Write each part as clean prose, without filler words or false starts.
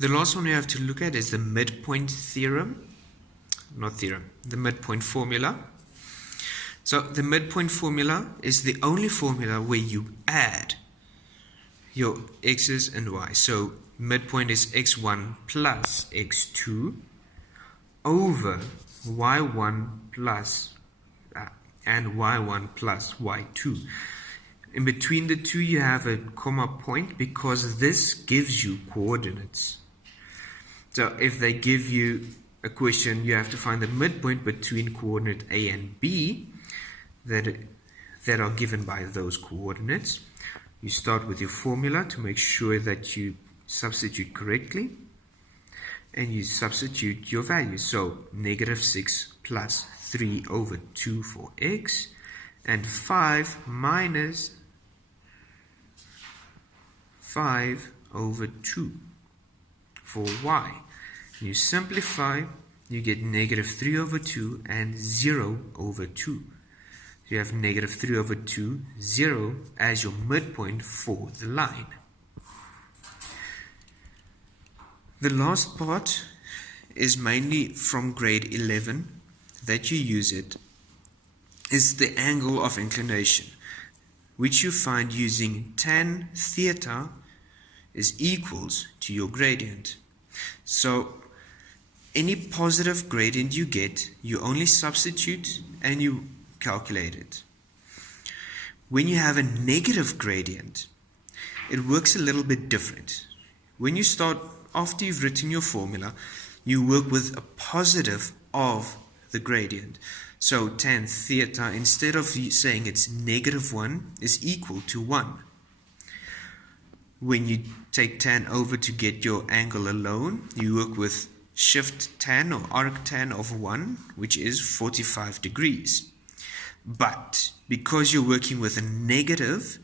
The last one we have to look at is the midpoint the midpoint formula. So the midpoint formula is the only formula where you add your x's and y's. So midpoint is x1 plus x2 over y1 plus and y1 plus y2. In between the two you have a comma point because this gives you coordinates. So if they give you a question, you have to find the midpoint between coordinate A and B that are given by those coordinates. You start with your formula to make sure that you substitute correctly, and you substitute your values. So negative 6 plus 3 over 2 for x, and 5 minus 5 over 2 for y. You simplify, you get negative 3 over 2 and 0 over 2. You have negative 3 over 2, 0 as your midpoint for the line. The last part is mainly from grade 11 that you use it, is the angle of inclination, which you find using tan theta is equals to your gradient. So any positive gradient you get, you only substitute and you calculate it. When you have a negative gradient, it works a little bit different. When you start, after you've written your formula, you work with a positive of the gradient. So tan theta, instead of saying it's negative 1, is equal to 1. When you take tan over to get your angle alone, you work with shift tan or arc tan of 1, which is 45 degrees. But because you're working with a negative,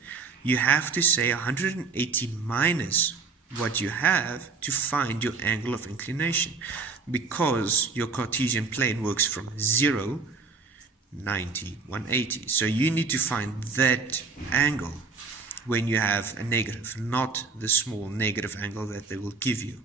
you have to say 180 minus what you have to find your angle of inclination, because your Cartesian plane works from 0, 90, 180. So you need to find that angle when you have a negative, not the small negative angle that they will give you.